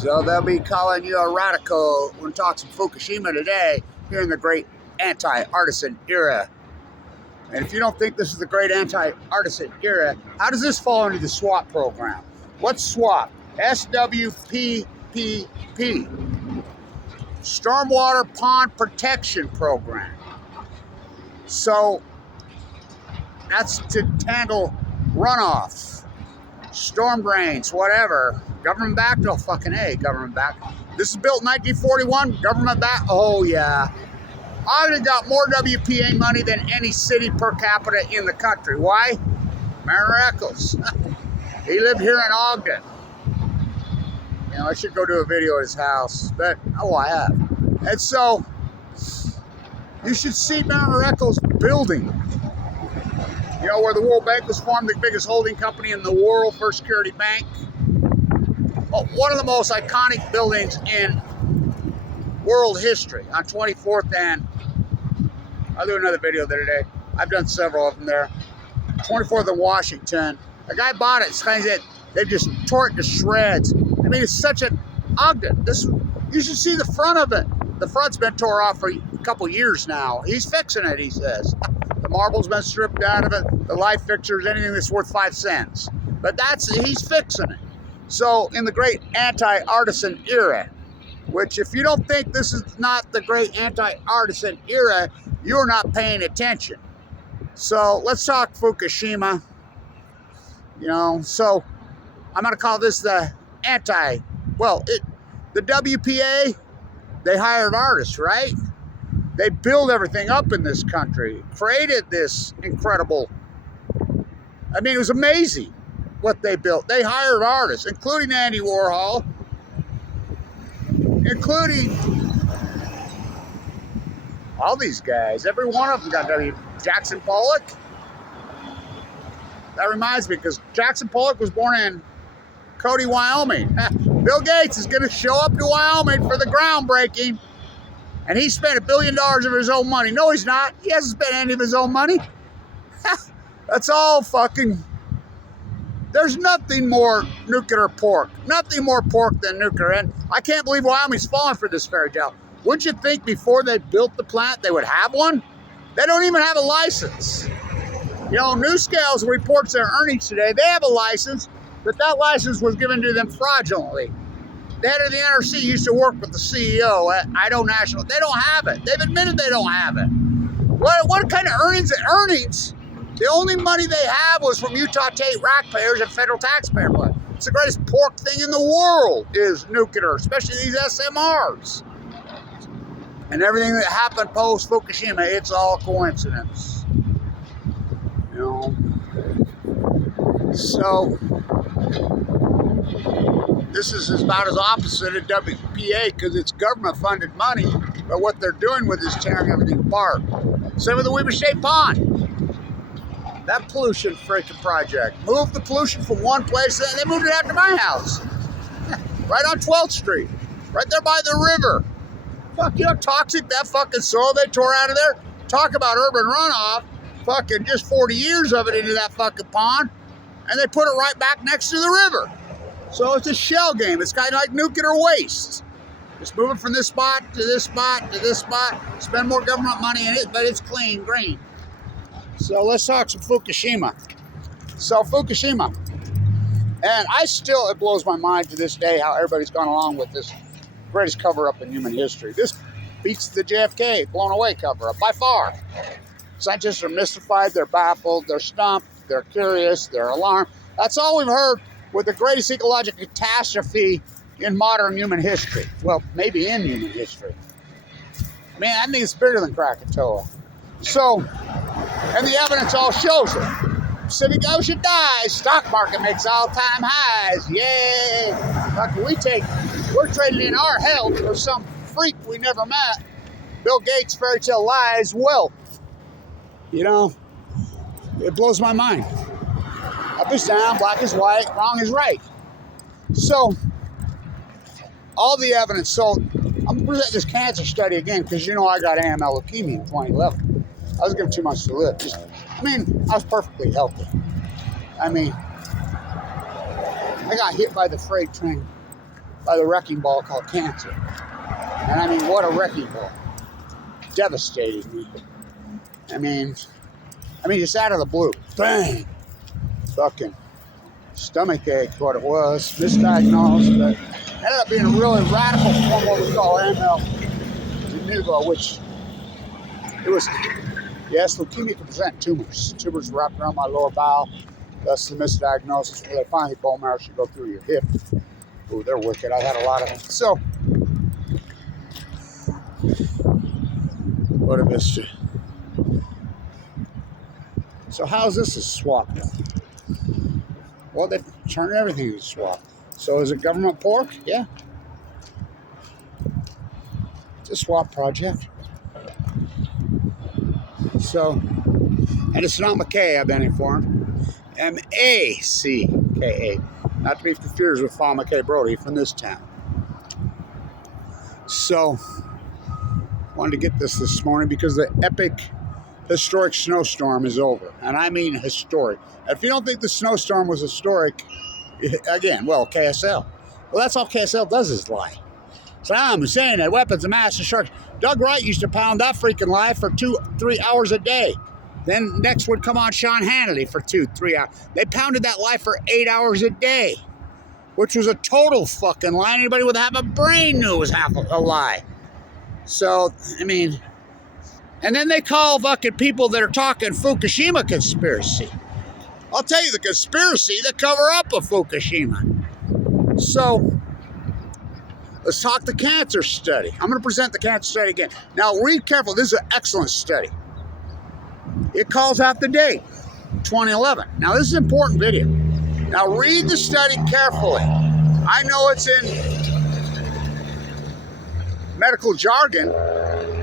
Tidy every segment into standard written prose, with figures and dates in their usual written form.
So they'll be calling you a radical when talks in Fukushima today, here in the great anti-artisan era. And if you don't think this is the great anti-artisan era, how does this fall into the SWAP program? What's SWAP? SWPPP. Stormwater Pond Protection Program. So that's to handle runoff, storm drains, whatever. Government backed? Oh, fucking A, government backed. This is built in 1941, government backed? Oh, yeah. Ogden got more WPA money than any city per capita in the country. Why? Mayor Eccles. He lived here in Ogden. You know, I should go do a video at his house, but, oh, I have. And so, you should see Mayor Eccles' building. You know, where the World Bank was formed, the biggest holding company in the world, First Security Bank. Oh, one of the most iconic buildings in world history on 24th and, I'll do another video there today. I've done several of them there. 24th and Washington. A guy bought it, they just tore it to shreds. I mean, it's such an Ogden. You should see the front of it. The front's been tore off for a couple years now. He's fixing it, he says. The marble's been stripped out of it. The light fixtures, anything that's worth 5 cents. But he's fixing it. So, in the great anti-artisan era, which if you don't think this is not the great anti-artisan era, you're not paying attention. So, let's talk Fukushima. You know, so I'm going to call this the the WPA, they hired artists, right? They build everything up in this country, created this incredible, I mean, it was amazing what they built. They hired artists, including Andy Warhol, including all these guys. Every one of them got Jackson Pollock. That reminds me, because Jackson Pollock was born in Cody, Wyoming. Bill Gates is going to show up to Wyoming for the groundbreaking, and he spent $1 billion of his own money. No, he's not. He hasn't spent any of his own money. That's all fucking... There's nothing more nuclear pork. Nothing more pork than nuclear. And I can't believe Wyoming's falling for this fairy tale. Wouldn't you think before they built the plant they would have one? They don't even have a license. You know, NewScales reports their earnings today. They have a license, but that license was given to them fraudulently. The head of the NRC used to work with the CEO at Idaho National. They don't have it. They've admitted they don't have it. What kind of earnings? Earnings? The only money they have was from Utah state ratepayers and federal taxpayer money. It's the greatest pork thing in the world is nuclear, especially these SMRs. And everything that happened post-Fukushima, it's all coincidence. You know? So, this is about as opposite of WPA because it's government-funded money, but what they're doing with is tearing everything apart. Same with the Weber State Pond. That pollution freaking project. Moved the pollution from one place, and they moved it out to my house. Right on 12th Street. Right there by the river. Fuck, you know how toxic that fucking soil they tore out of there? Talk about urban runoff. Fucking just 40 years of it into that fucking pond. And they put it right back next to the river. So it's a shell game. It's kind of like nuclear waste. Just moving from this spot to this spot to this spot. Spend more government money in it, but it's clean, green. So let's talk some Fukushima. So Fukushima. And it blows my mind to this day how everybody's gone along with this greatest cover-up in human history. This beats the JFK blown away cover-up by far. Scientists are mystified, they're baffled, they're stumped, they're curious, they're alarmed. That's all we've heard with the greatest ecological catastrophe in modern human history. Well, maybe in human history. I mean, I think it's bigger than Krakatoa. So, and the evidence all shows it. Pacific Ocean dies, stock market makes all-time highs. Yay! We're trading in our health for some freak we never met. Bill Gates' fairy tale lies wealth. You know, it blows my mind. Up is down, black is white, wrong is right. So, all the evidence. So, I'm going to present this cancer study again because you know I got AML leukemia in 2011. I was given 2 months to live. I was perfectly healthy. I got hit by the freight train by the wrecking ball called cancer. And I mean, what a wrecking ball. Devastated me. I mean, just out of the blue. Bang! Fucking stomach ache, what it was. Misdiagnosed, but ended up being a really radical form of what we call AML de novo, which it was, yes, leukemia can present tumors. Tumors wrapped around my lower bowel. That's the misdiagnosis where they finally bone marrow should go through your hip. Ooh, they're wicked. I had a lot of them. So, what a mystery. So how's this a swap? Well, they turn everything into swap. So is it government pork? Yeah. It's a swap project. So, and it's not McKay, I've been informed. M-A-C-K-A. Not to be confused with Paul McKay Brody from this town. So, wanted to get this morning because the epic historic snowstorm is over. And I mean historic. If you don't think the snowstorm was historic, again, well, KSL. Well, that's all KSL does is lie. Saddam Hussein had weapons of mass destruction. Doug Wright used to pound that freaking lie for 2-3 hours a day. Then next would come on Sean Hannity for 2-3 hours. They pounded that lie for 8 hours a day, which was a total fucking lie. Anybody with half a brain knew it was half a lie. So, I mean, and then they call fucking people that are talking Fukushima conspiracy. I'll tell you the conspiracy, the cover up of Fukushima. So, let's talk the cancer study. I'm going to present the cancer study again. Now, read careful. This is an excellent study. It calls out the date, 2011. Now, this is an important video. Now, read the study carefully. I know it's in medical jargon,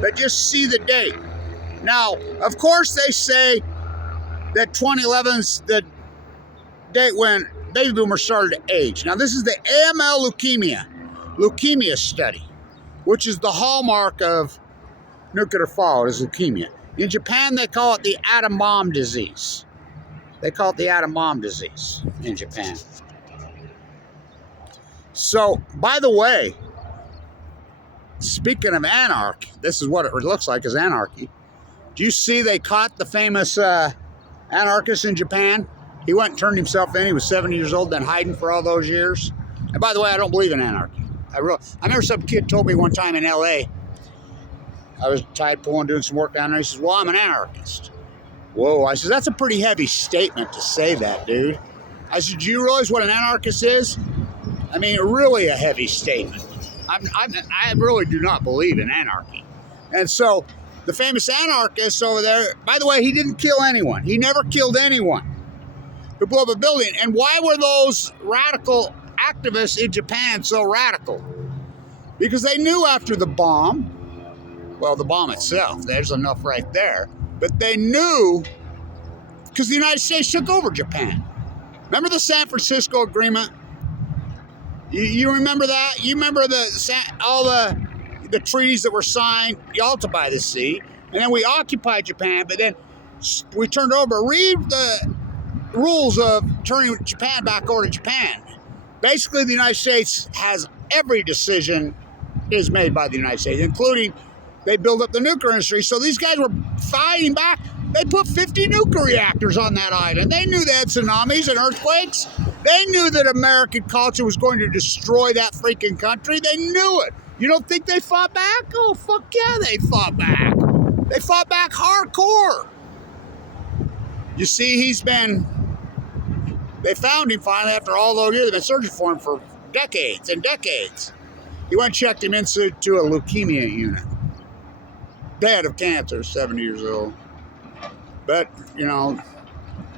but just see the date. Now, of course, they say that 2011's the date when baby boomers started to age. Now, this is the AML leukemia study, which is the hallmark of nuclear fallout, is leukemia. In Japan, they call it the atom bomb disease. They call it the atom bomb disease in Japan. So, by the way, speaking of anarchy, this is what it looks like as anarchy. Do you see they caught the famous anarchist in Japan? He went and turned himself in. He was 70 years old, then hiding for all those years. And by the way, I don't believe in anarchy. I remember some kid told me one time in L.A., I was tide pooling, doing some work down there. He says, well, I'm an anarchist. Whoa. I said, that's a pretty heavy statement to say that, dude. I said, do you realize what an anarchist is? I mean, really a heavy statement. I really do not believe in anarchy. And so the famous anarchist over there, by the way, he didn't kill anyone. He never killed anyone who blew up a building. And why were those radical activists in Japan so radical? Because they knew after the bomb, well, the bomb itself, there's enough right there, but they knew because the United States took over Japan. Remember the San Francisco Agreement? You remember that? You remember all the treaties that were signed, Yalta by the Sea, and then we occupied Japan, but then we turned over. Read the rules of turning Japan back over to Japan. Basically, the United States has every decision is made by the United States, including they build up the nuclear industry. So these guys were fighting back. They put 50 nuclear reactors on that island. They knew they had tsunamis and earthquakes. They knew that American culture was going to destroy that freaking country. They knew it. You don't think they fought back? Oh, fuck yeah, they fought back. They fought back hardcore. You see, they found him finally after all those years. They've been searching for him for decades and decades. He went and checked him into a leukemia unit. Dead of cancer, 70 years old. But, you know,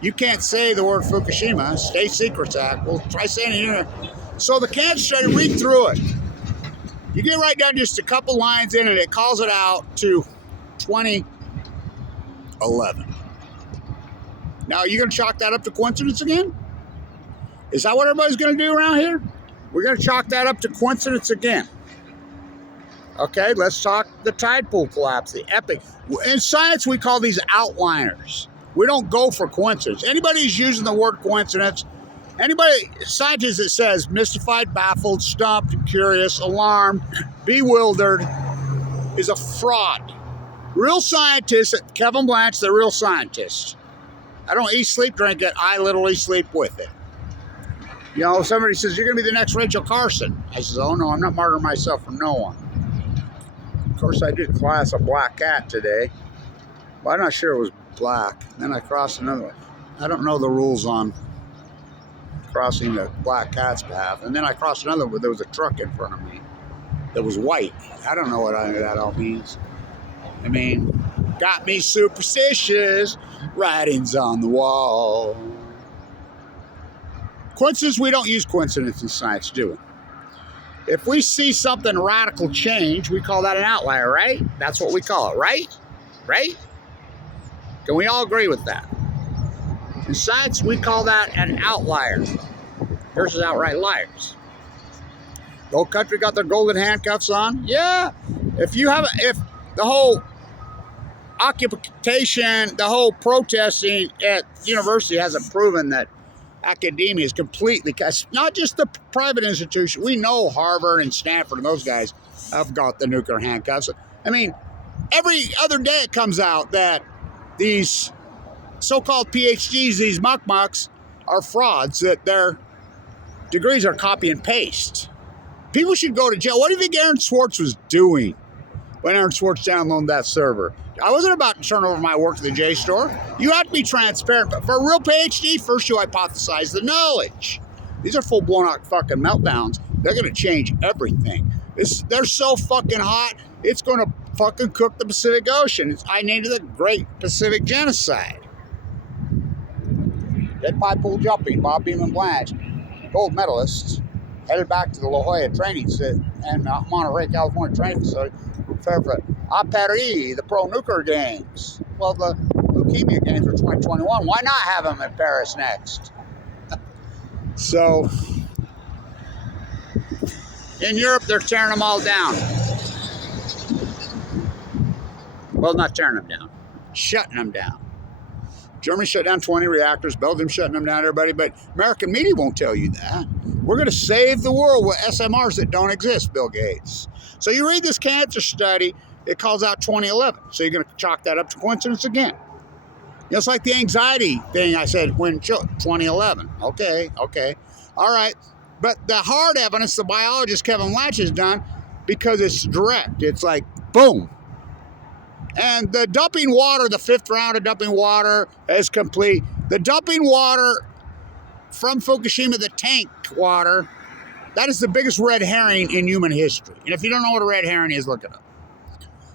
you can't say the word Fukushima, State Secrets Act. We'll try saying it here. So the cancer study, read through it. You get right down just a couple lines in it, it calls it out to 2011. Now, are you going to chalk that up to coincidence again? Is that what everybody's going to do around here? We're going to chalk that up to coincidence again. Okay, let's talk the tide pool collapse, the epic. In science, we call these outliers. We don't go for coincidence. Anybody who's using the word coincidence, Anybody, scientist that says mystified, baffled, stumped, curious, alarmed, bewildered is a fraud. Real scientists, Kevin Blanch, the real scientist. I don't eat, sleep, drink it. I literally sleep with it. You know, somebody says, you're going to be the next Rachel Carson. I says, oh no, I'm not martyring myself for no one. Of course, I did class a black cat today, but I'm not sure it was black. Then I crossed another one. I don't know the rules on crossing the black cat's path. And then I crossed another one, there was a truck in front of me that was white. I don't know what any of that all means. I mean, got me superstitious, writings on the wall. Coincidence, we don't use coincidence in science, do we? If we see something radical change, we call that an outlier, right? That's what we call it, right? Right? Can we all agree with that? In science, we call that an outlier versus outright liars. The whole country got their golden handcuffs on? Yeah. If the whole occupation, the whole protesting at university hasn't proven that academia is completely, not just the private institution. We know Harvard and Stanford and those guys have got the nuclear handcuffs. I mean, every other day it comes out that these so-called PhDs, these muck-mucks, are frauds, that their degrees are copy and paste. People should go to jail. What do you think Aaron Swartz was doing when Aaron Swartz downloaded that server? I wasn't about to turn over my work to the JSTOR. You have to be transparent. But for a real PhD, first you hypothesize the knowledge. These are full-blown out fucking meltdowns. They're going to change everything. They're so fucking hot, it's going to fucking cook the Pacific Ocean. I named it the Great Pacific Genocide. Dead pipe pool jumping, Bob Beeman Blanch, gold medalists, headed back to the La Jolla training and Monterey, California training facility, prepare for Paris, the pro nuclear games. Well, the leukemia games are 2021. Why not have them in Paris next? So, in Europe, they're tearing them all down. Well, not tearing them down, shutting them down. Germany shut down 20 reactors, Belgium shutting them down, everybody, but American media won't tell you that. We're going to save the world with SMRs that don't exist, Bill Gates. So you read this cancer study, it calls out 2011. So you're going to chalk that up to coincidence again. Just like the anxiety thing I said when 2011. Okay. All right. But the hard evidence, the biologist Kevin Latch has done, because it's direct. It's like, boom. And the dumping water, the 5th round of dumping water is complete. The dumping water from Fukushima, the tank water, that is the biggest red herring in human history. And if you don't know what a red herring is, look it up.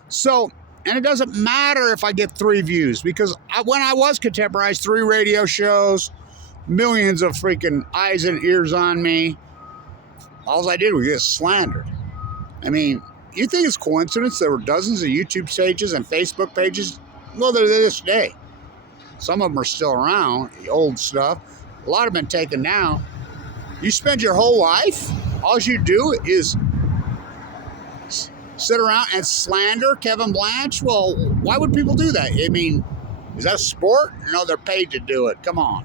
So, and it doesn't matter if I get 3 views, because when I was contemporized, 3 radio shows, millions of freaking eyes and ears on me, all I did was get slandered. I mean, you think it's coincidence there were dozens of YouTube pages and Facebook pages? Well, they're there this day. Some of them are still around, the old stuff. A lot have been taken down. You spend your whole life, all you do is sit around and slander Kevin Blanch? Well, why would people do that? I mean, is that a sport? No, they're paid to do it. Come on.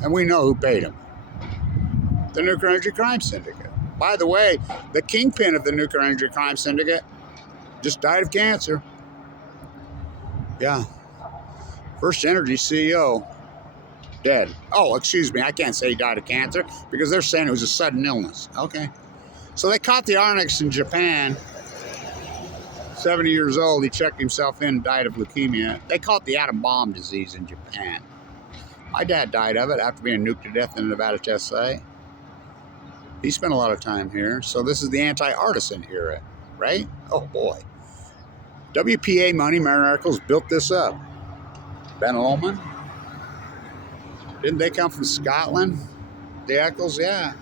And we know who paid them. The Nuclear Energy Crime Syndicate. By the way, the kingpin of the Nuclear Energy Crime Syndicate just died of cancer. Yeah. First Energy CEO, dead. Oh, excuse me, I can't say he died of cancer because they're saying it was a sudden illness. Okay. So they caught the Arnix in Japan. 70 years old, he checked himself in, died of leukemia. They caught the atom bomb disease in Japan. My dad died of it after being nuked to death in a Nevada test site. He spent a lot of time here, so this is the anti-artisan era, right? Oh boy. WPA money, Marin Eccles built this up. Ben Lomond. Didn't they come from Scotland? The Eccles, yeah.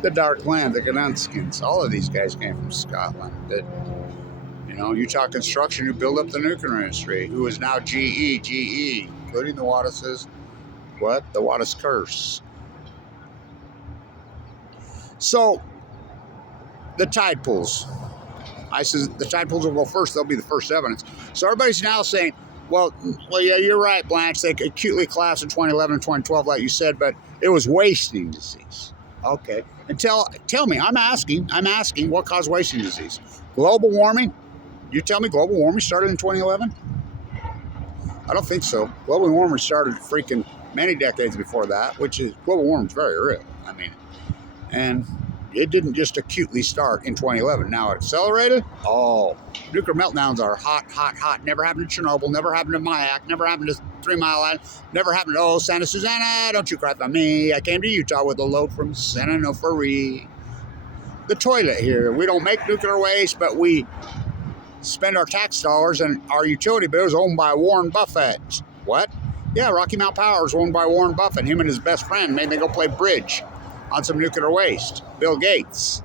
The Dark Land, the Ganunskins. All of these guys came from Scotland. Utah Construction, who built up the nuclear industry, who is now GE, including the Wattises. What? The Wattis curse. So, the tide pools. I said the tide pools will go first. They'll be the first evidence. So everybody's now saying Well, yeah, you're right, Blanche. They acutely collapsed in 2011 and 2012, like you said, but it was wasting disease. Okay. And tell me, I'm asking, what caused wasting disease? Global warming? You tell me global warming started in 2011? I don't think so. Global warming started freaking many decades before that, which is, global warming is very real. I mean, and it didn't just acutely start in 2011. Now it accelerated. Oh, nuclear meltdowns are hot, hot, hot. Never happened to Chernobyl. Never happened to Mayak. Never happened to 3 Mile Island. Never happened to, oh, Santa Susana. Don't you cry for me. I came to Utah with a load from Santa Nofari. The toilet here. We don't make nuclear waste, but we spend our tax dollars and our utility bills owned by Warren Buffett. What? Yeah, Rocky Mount Power is owned by Warren Buffett. Him and his best friend made them go play bridge on some nuclear waste. Bill Gates.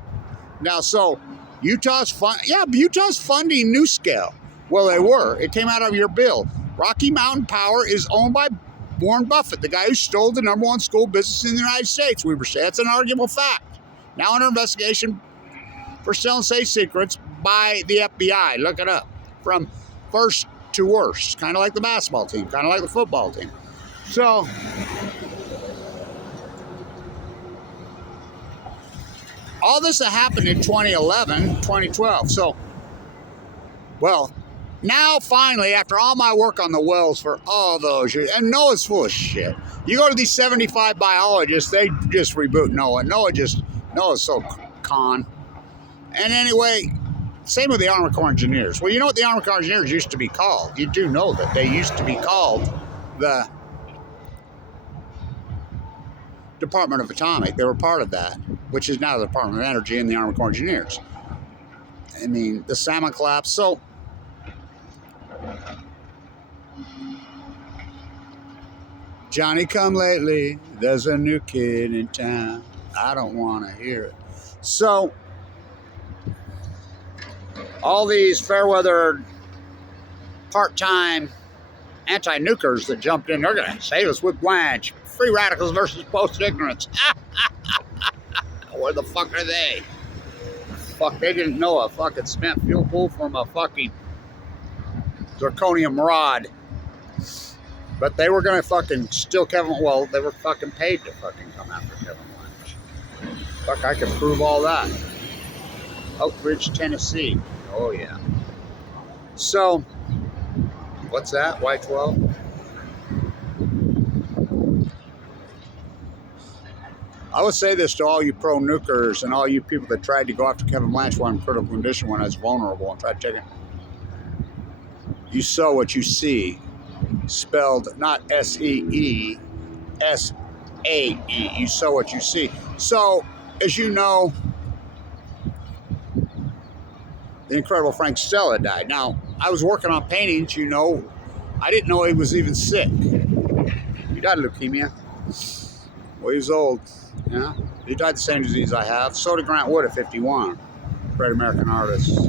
Now, so Utah's funding NuScale. Well, they were. It came out of your bill. Rocky Mountain Power is owned by Warren Buffett, the guy who stole the #1 school business in the United States. We were saying that's an arguable fact. Now under investigation for selling state secrets by the FBI. Look it up. From first to worst. Kind of like the basketball team. Kind of like the football team. So all this happened in 2011, 2012. So, well, now finally, after all my work on the wells for all those years, and NOAA's full of shit. You go to these 75 biologists, they just reboot NOAA. NOAA's so con. And anyway, same with the Army Corps Engineers. Well, you know what the Army Corps Engineers used to be called? You do know that they used to be called the Department of Atomic. They were part of that, which is now the Department of Energy and the Army Corps Engineers. I mean, the salmon collapse. So, Johnny come lately, there's a new kid in town. I don't want to hear it. So, all these fair-weather, part-time anti-nukers that jumped in, they're going to save us with Blanche. Free radicals versus post-ignorance. Where the fuck are they? Fuck, they didn't know a fucking spent fuel pool from a fucking zirconium rod. But they were going to fucking steal Kevin, well, they were fucking paid to fucking come after Kevin Blanche. Fuck, I can prove all that. Oak Ridge, Tennessee. Oh, yeah. So, what's that? Y12? I would say this to all you pro-nukers and all you people that tried to go after Kevin Blanche while in critical condition when I was vulnerable and tried to take it. You sow what you see. Spelled not S-E-E, S-A-E. You sow what you see. So, as you know, the incredible Frank Stella died. Now, I was working on paintings, you know. I didn't know he was even sick. He died of leukemia. Well, he was old. Yeah, he died the same disease I have. So did Grant Wood at 51. Great American artist.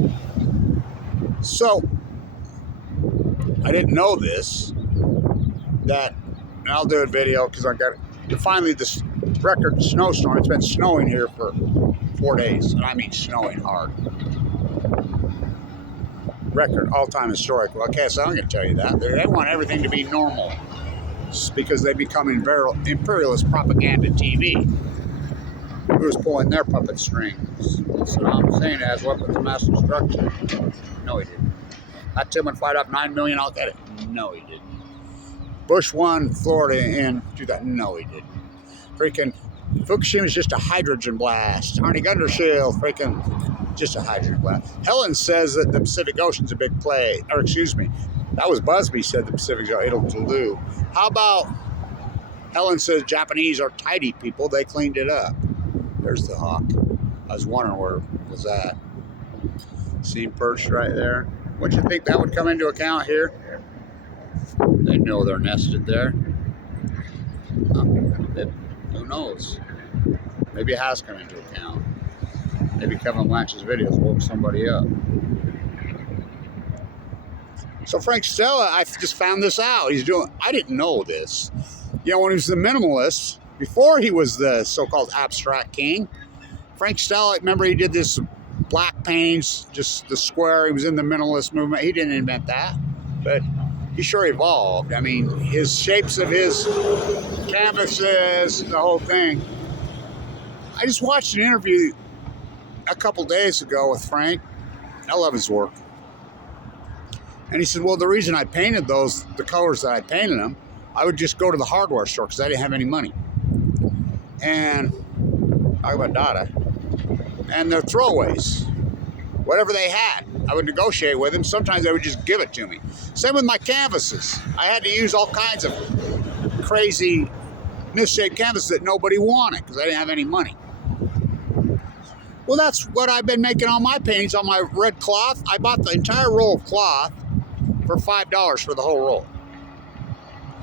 So, I didn't know this. That, and I'll do a video because I got finally this record snowstorm. It's been snowing here for 4 days, and I mean snowing hard. Record all-time historic. Well, okay, so I'm going to tell you that. They want everything to be normal because they become imperialist propaganda TV. Who's pulling their puppet strings? Saddam Hussein has weapons of mass destruction. No, he didn't. That Tillman fight up 9 million, I'll get it. No, he didn't. Bush won Florida in 2000. No, he didn't. Freaking Fukushima is just a hydrogen blast. Arnie Gundershield, freaking just a hydrogen blast. Helen says that the Pacific Ocean's a big play. Or excuse me, that was Busby said the Pacific Ocean, it'll dilute. How about Helen says Japanese are tidy people, they cleaned it up. There's the hawk. I was wondering where was that. Seen perched right there. Wouldn't you think that would come into account here? They know they're nested there. Who knows? Maybe it has come into account. Maybe Kevin Blanche's videos woke somebody up. So Frank Stella, I just found this out. I didn't know this. You know, when he was the minimalist, before he was the so-called abstract king, Frank Stella, remember he did this black paintings, just the square. He was in the minimalist movement. He didn't invent that. But he sure evolved. I mean, his shapes of his canvases, the whole thing. I just watched an interview a couple days ago with Frank. I love his work. And he said, well, the reason I painted those, the colors that I painted them, I would just go to the hardware store because I didn't have any money. And talk about data. And they're throwaways. Whatever they had, I would negotiate with them. Sometimes they would just give it to me. Same with my canvases. I had to use all kinds of crazy misshaped canvases that nobody wanted because I didn't have any money. Well, that's what I've been making on my paintings, on my red cloth. I bought the entire roll of cloth for $5 for the whole roll.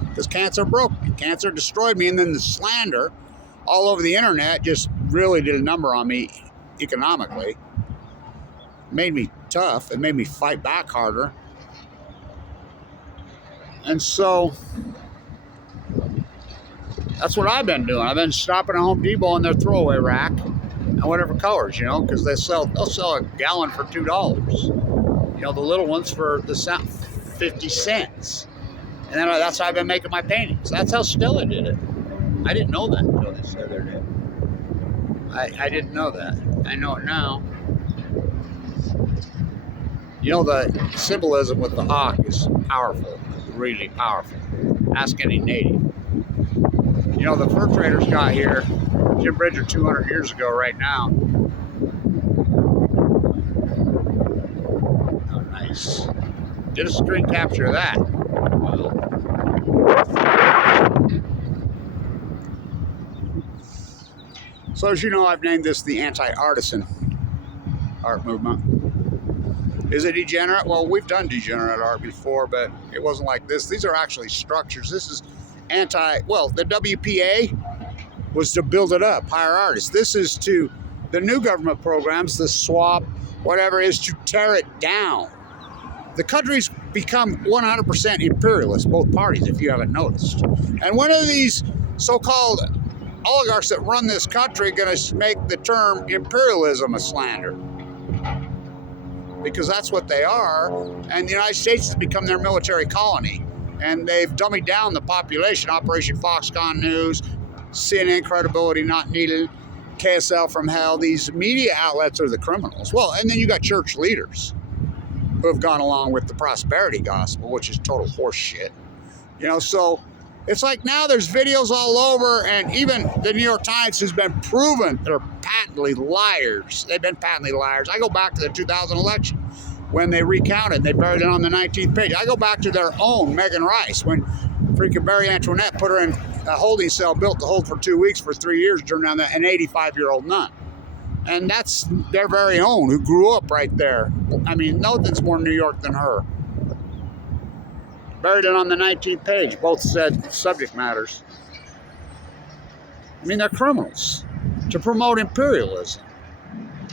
Because cancer broke me. Cancer destroyed me, and then the slander all over the internet just really did a number on me economically. It made me tough. It made me fight back harder. And so that's what I've been doing. I've been stopping at Home Depot in their throwaway rack and whatever colors, you know, because they'll sell a gallon for $2. You know, the little ones for the 50 cents. And then that's how I've been making my paintings. That's how Stella did it. I didn't know that until this other day. I didn't know that. I know it now. You know, the symbolism with the hawk is powerful, really powerful. Ask any native. You know, the fur traders got here, Jim Bridger, 200 years ago right now. Oh, nice. Did a screen capture of that. Well. So as you know, I've named this the anti-artisan art movement. Is it degenerate? Well, we've done degenerate art before, but it wasn't like this. These are actually structures. This is well, the WPA was to build it up, hire artists. This is to, the new government programs, the swap, whatever, is to tear it down. The country's become 100% imperialist, both parties, if you haven't noticed. And one of these so-called oligarchs that run this country going to make the term imperialism a slander. Because that's what they are. And the United States has become their military colony. And they've dummied down the population. Operation Foxconn News, CNN credibility not needed, KSL from hell. These media outlets are the criminals. Well, and then you got church leaders who have gone along with the prosperity gospel, which is total horse shit. You know, so it's like now there's videos all over, and even the New York Times has been proven they're patently liars. They've been patently liars. I go back to the 2000 election when they recounted, they buried it on the 19th page. I go back to their own Megan Rice when freaking Marie Antoinette put her in a holding cell built to hold for 2 weeks for 3 years during an 85-year-old nun. And that's their very own who grew up right there. I mean, nothing's more New York than her. Buried it on the 19th page. Both said subject matters. I mean, they're criminals to promote imperialism.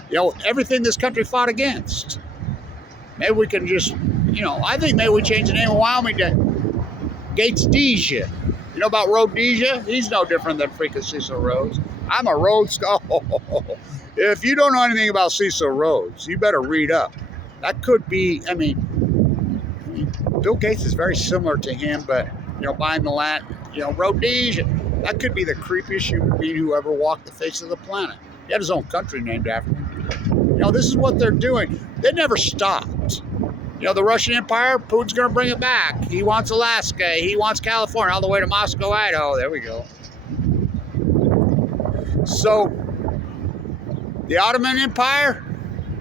You know, everything this country fought against. Maybe we can just, you know, I think maybe we change the name of Wyoming to Gates-Deja. You know about Rhodesia? He's no different than freaking Cecil Rhodes. I'm a Rhodes. If you don't know anything about Cecil Rhodes, you better read up. That could be, I mean, Bill Gates is very similar to him, but, you know, buying the land, you know, Rhodesia, that could be the creepiest human being who ever walked the face of the planet. He had his own country named after him. You know, this is what they're doing. They never stopped. You know, the Russian Empire, Putin's going to bring it back. He wants Alaska. He wants California, all the way to Moscow, Idaho. There we go. So, the Ottoman Empire?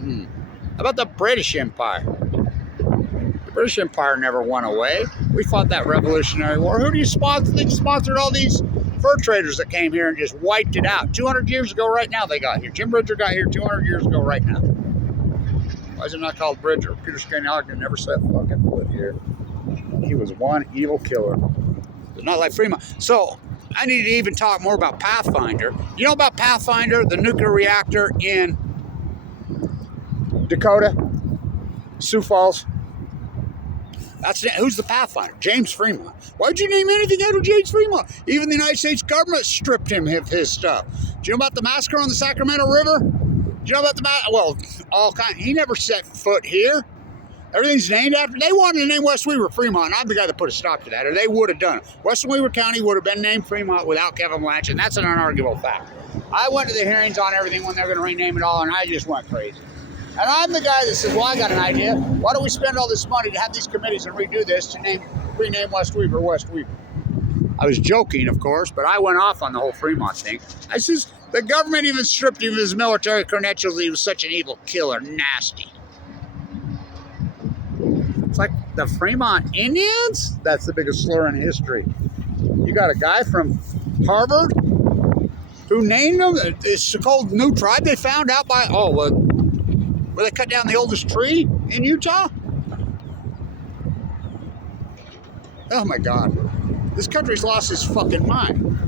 How about the British Empire? The British Empire never went away. We fought that Revolutionary War. Who do you sponsor? They sponsored all these fur traders that came here and just wiped it out. 200 years ago right now they got here. Jim Bridger got here 200 years ago right now. Why is it not called Bridger? Peter Skanialka never set fucking foot here. He was one evil killer. But not like Fremont. So, I need to even talk more about Pathfinder. You know about Pathfinder, the nuclear reactor in Dakota? Sioux Falls? Who's the Pathfinder? James Fremont. Why'd you name anything out of James Fremont? Even the United States government stripped him of his stuff. Do you know about the massacre on the Sacramento River? Do you know about the well, all kinds? He never set foot here. Everything's named after. They wanted to name West Weaver Fremont, and I'm the guy that put a stop to that, or they would have done it. Western Weaver County would have been named Fremont without Kevin Blanch, and that's an unarguable fact. I went to the hearings on everything when they were going to rename it all, and I just went crazy. And I'm the guy that says, well, I got an idea. Why don't we spend all this money to have these committees and redo this to rename West Weaver West Weaver? I was joking, of course, but I went off on the whole Fremont thing. I says, the government even stripped him of his military credentials. He was such an evil killer, nasty. It's like the Fremont Indians? That's the biggest slur in history. You got a guy from Harvard who named them. It's called New Tribe. They found out by, where they cut down the oldest tree in Utah? Oh my God. This country's lost its fucking mind.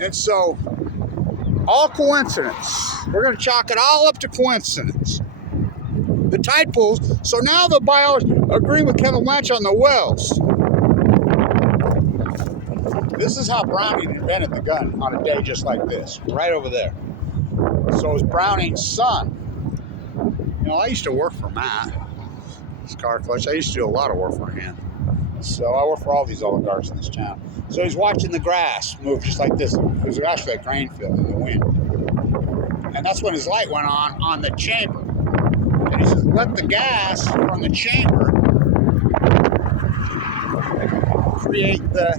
And so, all coincidence. We're going to chalk it all up to coincidence. The tide pools. So now the biologists agree with Kevin Blanch on the wells. This is how Browning invented the gun on a day just like this. Right over there. So it was Browning's son. You know, I used to work for Matt. His car clutch. I used to do a lot of work for him. So I work for all these oligarchs in this town. So he's watching the grass move just like this. It was actually a grain field in the wind. And that's when his light went on the chamber. And he says, let the gas from the chamber create the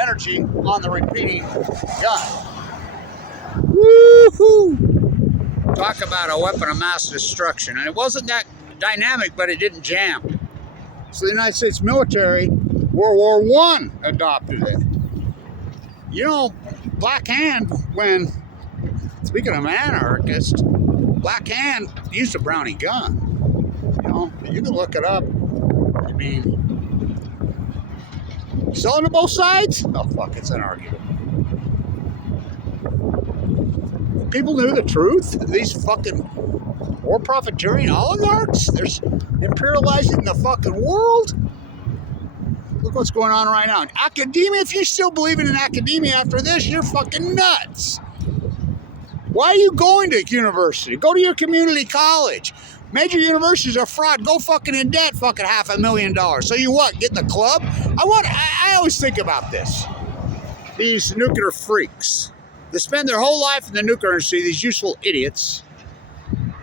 energy on the repeating gun. Woo-hoo! Talk about a weapon of mass destruction. And it wasn't that dynamic, but it didn't jam. So the United States military, World War I, adopted it. You know, Black Hand, speaking of an anarchist, Black Hand used a Browning gun. You know, you can look it up. I mean, selling to both sides? Oh, fuck, it's unarguable. People knew the truth. These fucking war profiteering oligarchs, they're imperializing the fucking world. Look what's going on right now. In academia, if you're still believing in academia after this, you're fucking nuts. Why are you going to university? Go to your community college. Major universities are fraud. Go fucking in debt, fucking $500,000. So you what, get in the club? I always think about this. These nuclear freaks. They spend their whole life in the nuclear industry, these useful idiots.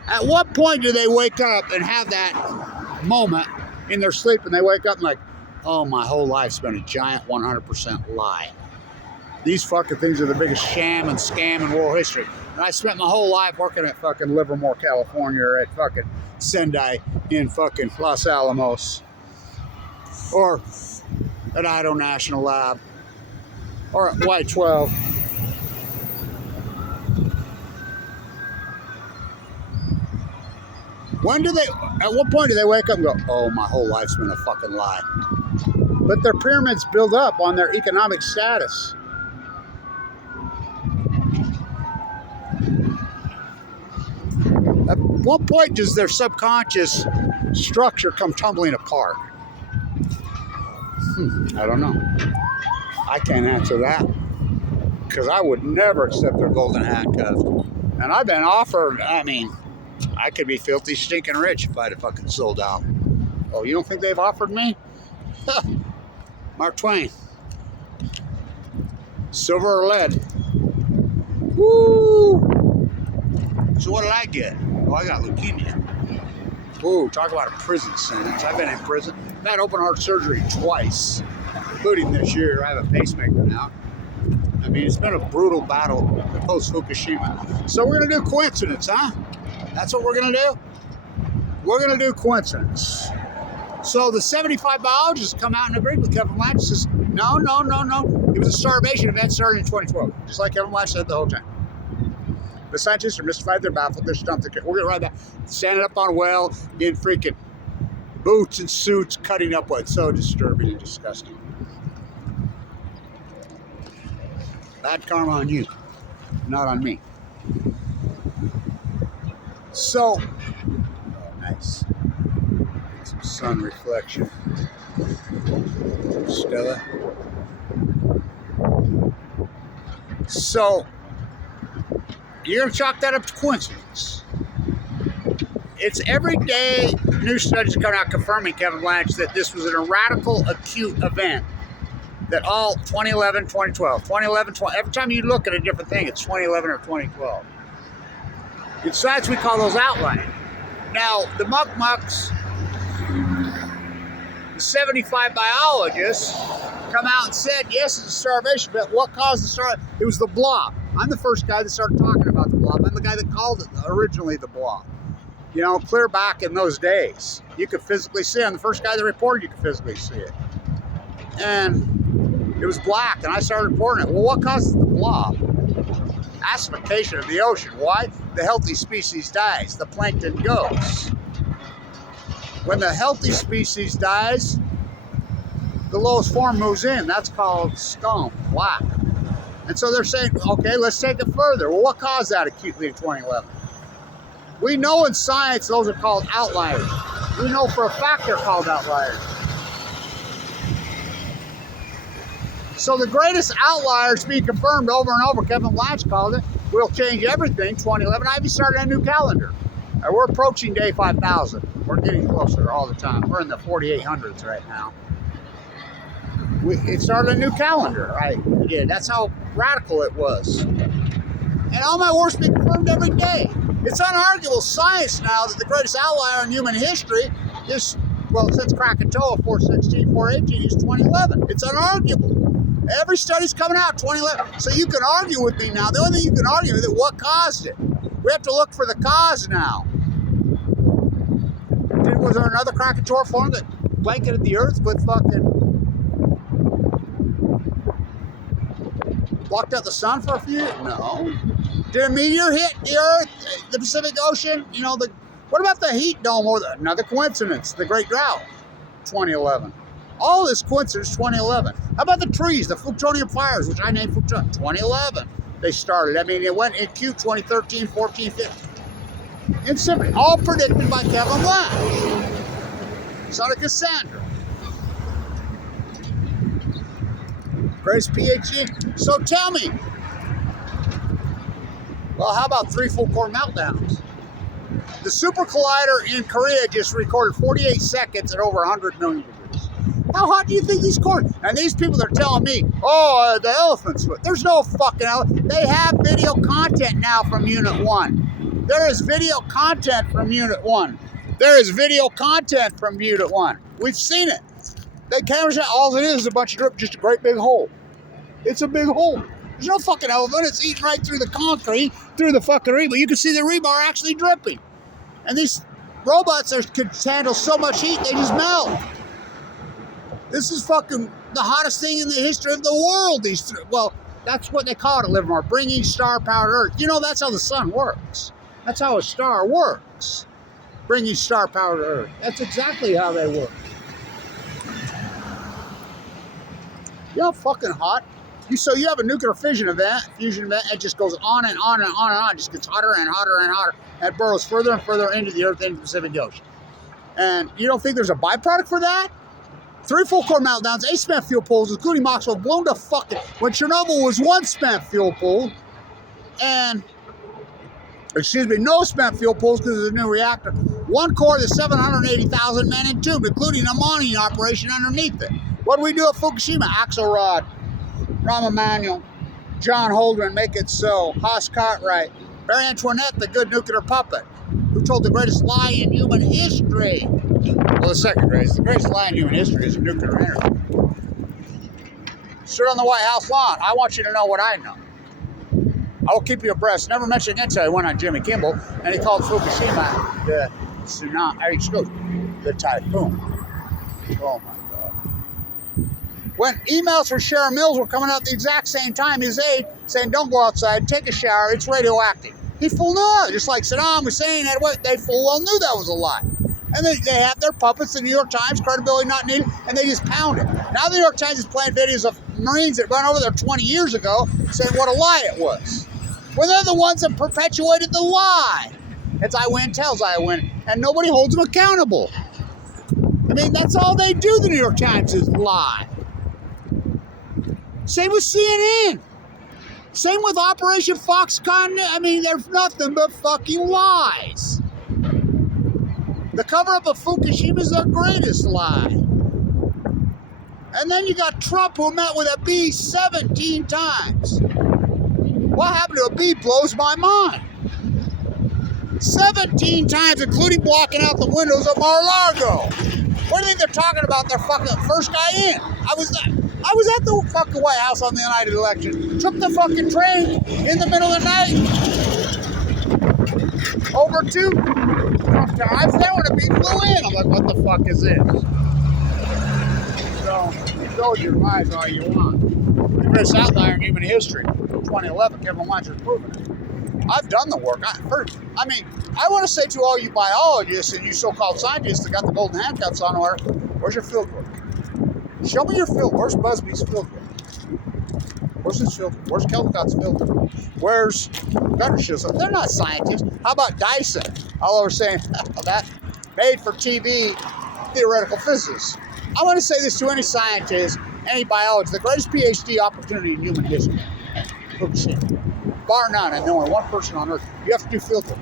At what point do they wake up and have that moment in their sleep and they wake up and like, oh, my whole life's been a giant 100% lie. These fucking things are the biggest sham and scam in world history. And I spent my whole life working at fucking Livermore, California, or at fucking Sendai in fucking Los Alamos, or at Idaho National Lab, or at White 12. At what point do they wake up and go, oh, my whole life's been a fucking lie? But their pyramids build up on their economic status. At what point does their subconscious structure come tumbling apart? I don't know. I can't answer that. Because I would never accept their golden handcuffs. And I've been offered, I could be filthy, stinking rich if I'd have fucking sold out. Oh, you don't think they've offered me? Mark Twain. Silver or lead? Woo! So what did I get? Oh, I got leukemia. Ooh, talk about a prison sentence. I've been in prison. I've had open heart surgery twice, including this year. I have a pacemaker now. It's been a brutal battle post Fukushima. So we're going to do coincidence, huh? That's what we're going to do? We're going to do coincidence. So the 75 biologists come out and agreed with Kevin Blanch. Says, no. It was a starvation event started in 2012, just like Kevin Blanch said the whole time. The scientists are mystified, they're baffled, they're stumped. We're going to ride that, standing up on a well in freaking boots and suits, cutting up wood. So disturbing and disgusting. Bad karma on you, not on me. So, nice. Some sun reflection. Stella. So, you're going to chalk that up to coincidence. It's every day new studies are coming out confirming, Kevin Blanche, that this was a radical acute event. That all 2011, 2012, 2011, every time you look at a different thing, it's 2011 or 2012. In science, we call those outliers. Now, the mucks, the 75 biologists come out and said, yes, it's a starvation, but what caused the starvation? It was the blob. I'm the first guy that started talking about the blob. I'm the guy that called it originally the blob. You know, clear back in those days. You could physically see it. I'm the first guy that reported you could physically see it. And it was black, and I started reporting it. Well, what causes the blob? Acidification of the ocean. Why? The healthy species dies. The plankton goes. When the healthy species dies, the lowest form moves in. That's called scum, black. And so they're saying, okay, let's take it further. Well, what caused that acutely in 2011? We know in science those are called outliers. We know for a fact they're called outliers. So the greatest outliers being confirmed over and over, Kevin Blanche called it, will change everything, 2011. I even started a new calendar. We're approaching day 5,000. We're getting closer all the time. We're in the 4,800s right now. It started a new calendar, right? We did. That's how radical it was. And all my work's being confirmed every day. It's unarguable science now that the greatest outlier in human history is, well, since Krakatoa, 416, 418, is 2011. It's unarguable. Every study's coming out 2011. So you can argue with me now. The only thing you can argue is what caused it. We have to look for the cause now. Was there another Krakatoa form that blanketed the earth with fucking blocked out the sun for a few years? No. Did a meteor hit the earth, the Pacific Ocean? You know, what about the heat dome or another coincidence, the Great Drought, 2011? All this coincidence, 2011. How about the trees, the plutonium fires, which I named plutonium, 2011. They started. I mean, it went acute 2013, 14, 15. In severity, all predicted by Kevin Blanche. Son of Cassandra. Greatest PhD. So tell me, well, how about 3 full core meltdowns? The super collider in Korea just recorded 48 seconds at over 100 million degrees. How hot do you think these cores? And these people are telling me, oh, the elephants. There's no fucking elephant. They have video content now from Unit 1. There is video content from Unit 1. There is video content from Unit 1. We've seen it. They cameras, all it is a bunch of drip, just a great big hole. It's a big hole. There's no fucking elephant. It's eating right through the concrete, through the fucking rebar. You can see the rebar actually dripping. And these robots can handle so much heat, they just melt. This is fucking the hottest thing in the history of the world. Well, that's what they call it at Livermore, bringing star-powered Earth. You know, that's how the sun works. That's how a star works. Bringing star-powered Earth. That's exactly how they work. You know how fucking hot? So you have a nuclear fusion event, it just goes on and on and on and on. It just gets hotter and hotter and hotter. And it burrows further and further into the Earth, into the Pacific Ocean. And you don't think there's a byproduct for that? 3 full core meltdowns, 8 spent fuel pools, including Maxwell, blown to fucking, when Chernobyl was 1 spent fuel pool, and, no spent fuel pools because it's a new reactor. 1 core that's 780,000 men entombed, including a mining operation underneath it. What do we do at Fukushima? Axelrod, Rahm Emanuel, John Holdren, Make It So, Haas Cartwright, Marie Antoinette, the good nuclear puppet, who told the greatest lie in human history. Well, the second greatest. The greatest lie in human history is nuclear energy. Stood on the White House lawn. I want you to know what I know. I will keep you abreast. Never mention again until I went on Jimmy Kimmel, and he called Fukushima the tsunami, the typhoon. Oh my God. When emails from Sharon Mills were coming out at the exact same time, his aide saying, don't go outside, take a shower, it's radioactive. He full knew, just like Saddam Hussein had, they full well knew that was a lie. And they have their puppets, the New York Times, credibility not needed, and they just pound it. Now the New York Times is playing videos of Marines that run over there 20 years ago saying what a lie it was. Well, they're the ones that perpetuated the lie. It's I win tells I win, and nobody holds them accountable. I mean, that's all they do, the New York Times, is lie. Same with CNN. Same with Operation Foxconn. I mean, there's nothing but fucking lies. cover-up of Fukushima is the greatest lie. And then you got Trump, who met with a bee 17 times. What happened to a bee blows my mind. 17 times, including blocking out the windows of Mar-a-Lago. What do you think they're talking about? Their fucking first guy in. I was at the fucking White House on the United election. Took the fucking train in the middle of the night over to Trump Tower. I was there when a bee flew in. I'm like, what the fuck is this? So, you build your lies all you want. The greatest outlier in human history. 2011, Kevin Weintjer's proven it. I've done the work. I want to say to all you biologists and you so-called scientists that got the golden handcuffs on, where's your field work? Show me your field. Where's Busby's field work? Where's his field work? Where's Kelcott's field work? Where's Gunnershields? They're not scientists. How about Dyson? All over saying that made for TV theoretical physics. I want to say this to any scientist, any biologist, the greatest PhD opportunity in human history. Fukushima. Bar none, and only one person on earth. You have to do field work.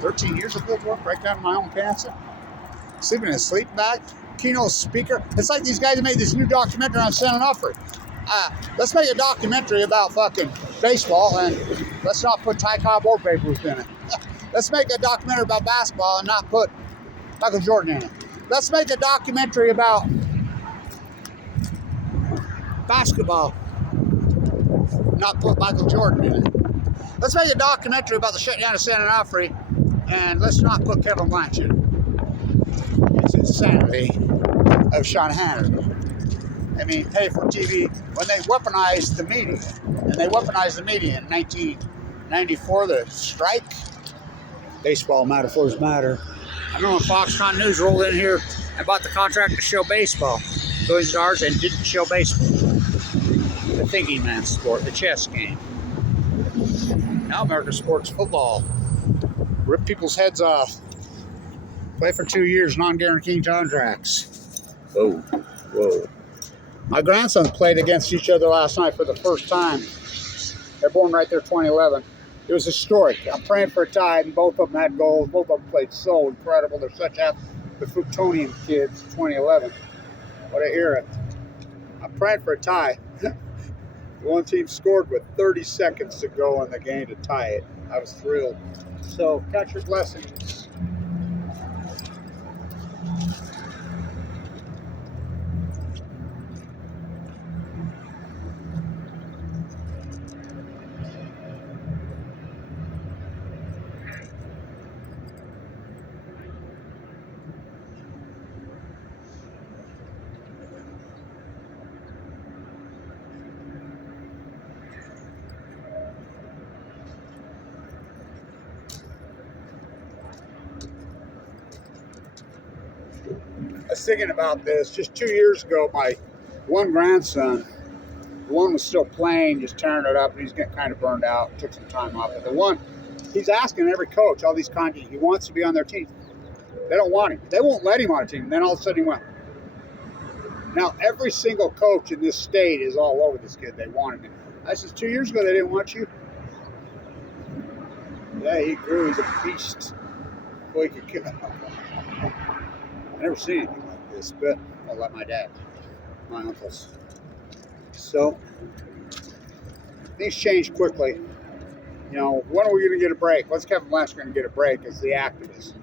13 years of field work, right down to my own cancer. Sleeping in a sleeping bag. Keynote speaker. It's like these guys made this new documentary on San Onofre. Let's make a documentary about fucking baseball, and let's not put Ty Cobb or Babe Ruth in it. Let's make a documentary about basketball and not put Michael Jordan in it. Let's make a documentary about basketball, not put Michael Jordan in it. Let's make a documentary about the shutdown of San Onofre, and let's not put Kevin Blanchett in it. It's insanity of Sean Hannity. I mean, pay for TV when they weaponized the media, and they weaponized the media in 1994. The strike, baseball matter, flows matter. I remember when Foxconn News rolled in here and bought the contract to show baseball, billions of dollars, and didn't show baseball. The thinking man's sport, the chess game. Now American sports football. Rip people's heads off. Play for 2 years, non-guaranteed contracts. Whoa, whoa. My grandsons played against each other last night for the first time. They're born right there, 2011. It was historic. I'm praying for a tie, and both of them had goals. Both of them played so incredible. They're such the Futonian kids, 2011. What an era. I'm praying for a tie. One team scored with 30 seconds to go in the game to tie it. I was thrilled. So, count your blessings. I was thinking about this just 2 years ago. My one grandson, the one was still playing, just tearing it up, and he's getting kind of burned out. Took some time off. But the one, he's asking every coach, all these content, he wants to be on their team. They don't want him. They won't let him on a team. And then all of a sudden he went. Now every single coach in this state is all over this kid. They want him. I said, 2 years ago they didn't want you. Yeah, he grew. He's a beast. Boy, he could kill. I never seen anything like this, but I'll let my dad, my uncles. So, things change quickly. You know, when are we going to get a break? When's Kevin Blanchett going to get a break as the activist?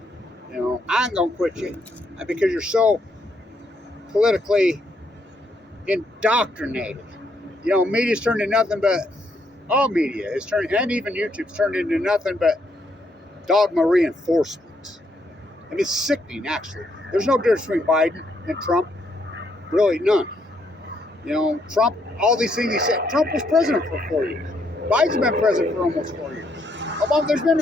You know, I ain't going to quit you because you're so politically indoctrinated. You know, media's turned into nothing but, all media is turned, and even YouTube's turned into nothing but dogma reinforcement. I mean, it's sickening, actually. There's no difference between Biden and Trump. Really, none. You know, Trump, all these things he said. Trump was president for 4 years. Biden's been president for almost 4 years. Obama, there's been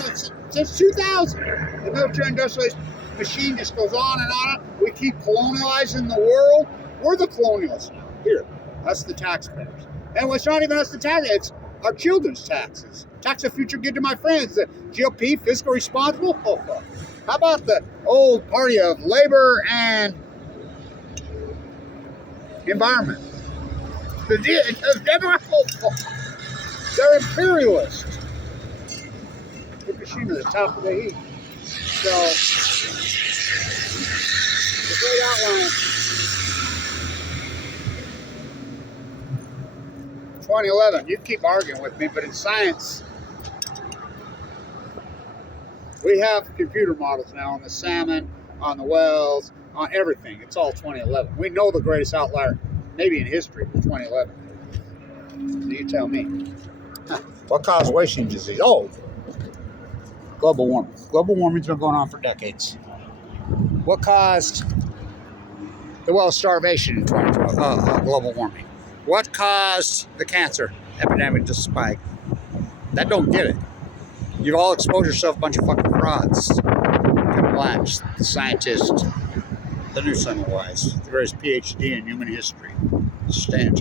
since 2000. The military industrialized machine just goes on and on. We keep colonializing the world. We're the colonialists now. Here, us the taxpayers. And it's not even us the taxpayers. It's our children's taxes. Tax the future good to my friends. The GOP, fiscal responsible. Oh, fuck. How about the old party of labor and environment? They're imperialist. Fukushima, the top of the heap. So, 2011. You keep arguing with me, but in science, we have computer models now on the salmon, on the whales, on everything. It's all 2011. We know the greatest outlier, maybe in history, was 2011. So you tell me. What caused wasting disease? Oh, global warming. Global warming's been going on for decades. What caused the well starvation in global warming? What caused the cancer epidemic to spike? That don't get it. You've all exposed yourself to a bunch of fucking frauds. The blacks, the scientists, the new Sunwise, the greatest PhD in human history. Stand